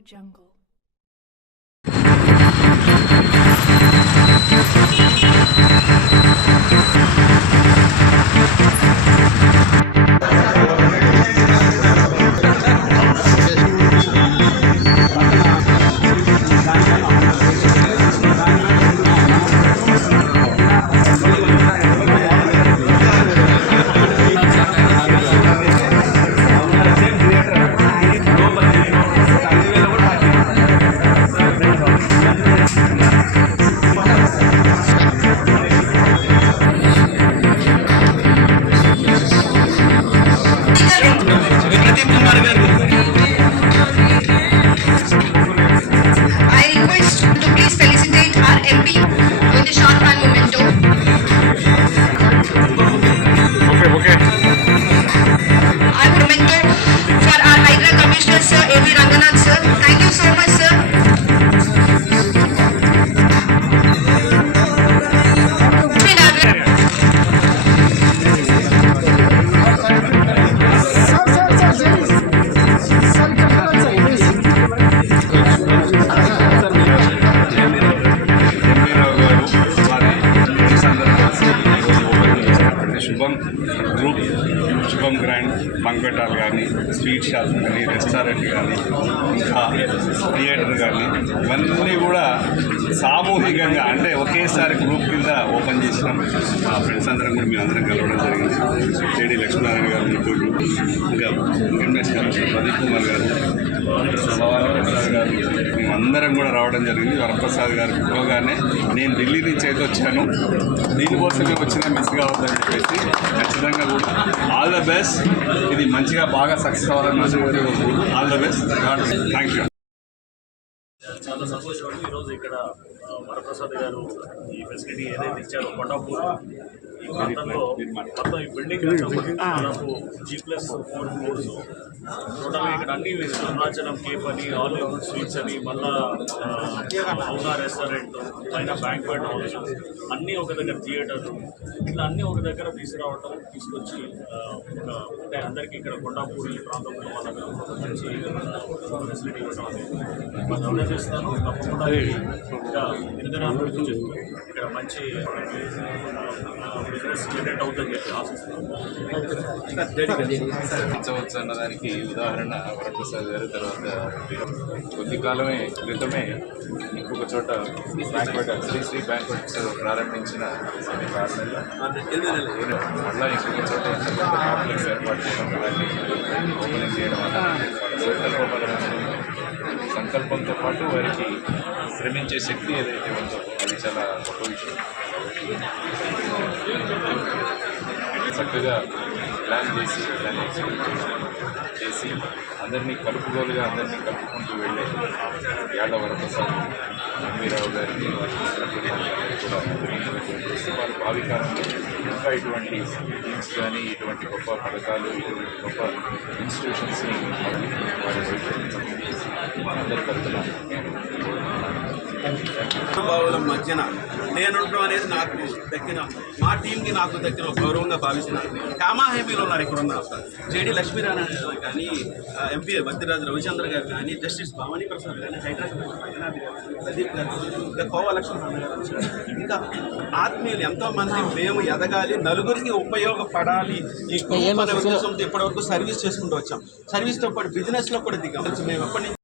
Jungle. I request to please felicitate our MP with a short hand memento. I would memento for our Hydra Commissioner Sir A.V. Ranganath Sir. Thank you so much sir. శుభం group శుభం grand banquet hall కానీ sweet shop కానీ restaurant కానీ ఇంకా theatre కానీ ఇవన్నీ కూడా సామూహికంగా అంటే ఒకేసారి గ్రూప్ కింద ఓపెన్ చేసినాం. మా ఫ్రెండ్స్ అందరం కూడా మేము అందరం కలవడం జరిగింది. జేడి లక్ష్మీనారాయణ గారు ముగ్గురు, ఇంకా ఎంఎస్ కమిషనర్ ప్రదీప్ కుమార్ గారు, ప్రసాద్ గారు, మేమందరం కూడా రావడం జరిగింది. వరప్రసాద్ గారు పిలవగానే నేను ఢిల్లీ నుంచి అయితే వచ్చాను, దీనికోసమే వచ్చిన మిస్ కావద్దని చెప్పేసి ఖచ్చితంగా కూడా ఆల్ ద బెస్ట్. ఇది మంచిగా బాగా సక్సెస్ అవ్వాలని all the best. Thank you. చాలా సంతోషం. ఈరోజు ఇక్కడ వరప్రసాద్ గారు ఈ ఫెసిలిటీ ఏదైతే ఇచ్చారో కొండాపూర్ ఈ ప్రాంతంలో మొత్తం ఈ బిల్డింగ్ దాదాపు G+4 ఫ్లోర్స్ టోటల్గా ఇక్కడ అన్ని అరుణాచలం కేఫ్ అని, ఆల్ స్వీట్స్ అని, మళ్ళా అవునా రెస్టారెంట్, పైన బ్యాంక్వెట్ హాల్స్ అన్నీ ఒక దగ్గర, థియేటర్లు ఇట్లా అన్నీ ఒక దగ్గర తీసుకురావటం, తీసుకొచ్చి అంటే అందరికీ ఇక్కడ కొండాపూర్ ఈ ప్రాంతంలో వాళ్ళకి మంచి ఫెసిలిటీ ఇవ్వడం అనేది మనం అభినందిస్తాను. తప్పకుండా ఇంకా నిరంతరం అభివృద్ధి చేస్తూ ఇక్కడ మంచి బిజినెస్ జనరేట్ అవుతుందని చెప్పి ఆశిస్తున్నాను. అన్నదానికి ఉదాహరణ వరప్రసాద్ గారు. తర్వాత కొద్ది కాలమే క్రితమే ఇంకొక చోట బ్యాంక్వెట్ శ్రీ బ్యాంక్వెట్స్ ప్రారంభించిన కారణంగా మళ్ళీ ఇంకొక చోట కాంప్లెక్స్ ఏర్పాటు చేయడం, అలాంటి ఓపెనింగ్ చేయడం వల్ల సంకల్పంతో పాటు వారికి శ్రమించే శక్తి ఏదైతే ఉందో అది చాలా గొప్ప విషయం. చక్కగా ప్లాన్ చేసి దాన్ని ఎగ్జిక్యూట్ చేసి అందరినీ కలుపుగోలుగా అందరినీ కలుపుకుంటూ వెళ్ళే యాళ్ళ వరప్రసాద్ ఎంవీరావు గారికి కూడా వారి భావికాలంలో ఇంకా ఇటువంటి టీమ్స్ కానీ ఇటువంటి గొప్ప పథకాలు, ఇటువంటి గొప్ప ఇన్స్టిట్యూషన్స్ని వారి అందరి తరఫున భావుల మధ్యన నేనుండడం అనేది నాకు దక్కిన, మా టీంకి నాకు దక్కిన గౌరవంగా భావిస్తున్నాను. కామాహేమీలో ఉన్నారు ఇక్కడ ఉన్న జేడి లక్ష్మీనారాయణ గారు కానీ, ఎంపీ బద్దిరాజు రవిచంద్ర గారు కానీ, జస్టిస్ భవానీ ప్రసాద్ కానీ, హైదరాబాద్ రంగనాథ్ గారు, ప్రదీప్ గారు, ఇంకా కోవా లక్ష్మీనారాయణ గారు, ఇంకా ఆత్మీయులు ఎంతోమంది మేము ఎదగాలి, నలుగురికి ఉపయోగపడాలి ఈ కుటుంబ ఉద్దేశంతో ఇప్పటివరకు సర్వీస్ చేసుకుంటూ వచ్చాం. సర్వీస్తో పాటు బిజినెస్లో కూడా దిగాం. మేము ఎప్పటి నుంచి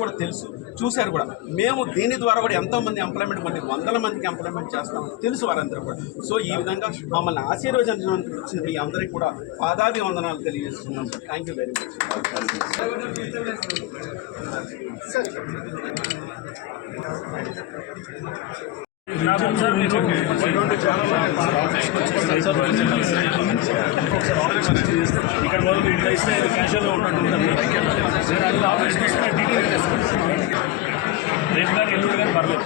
కూడా తెలుసు, చూశారు కూడా. మేము దీని ద్వారా కూడా ఎంతోమంది ఎంప్లాయ్మెంట్, కొన్ని 100 మందికి ఎంప్లాయ్మెంట్ చేస్తామని తెలుసు వారందరూ కూడా. సో ఈ విధంగా మమ్మల్ని ఆశీర్వదించడానికి వచ్చిన మీ అందరికీ కూడా పాదాభివందనాలు తెలియజేస్తున్నాం. Thank you very much. ఇక్కడ వరకు ఇట్లా ఇస్తే క్యాషువల్గా ఉన్నట్టు ఆఫీస్కి వస్తే డీటెయిల్ రేపు కానీ ఎల్లుండి కానీ పర్లేదు.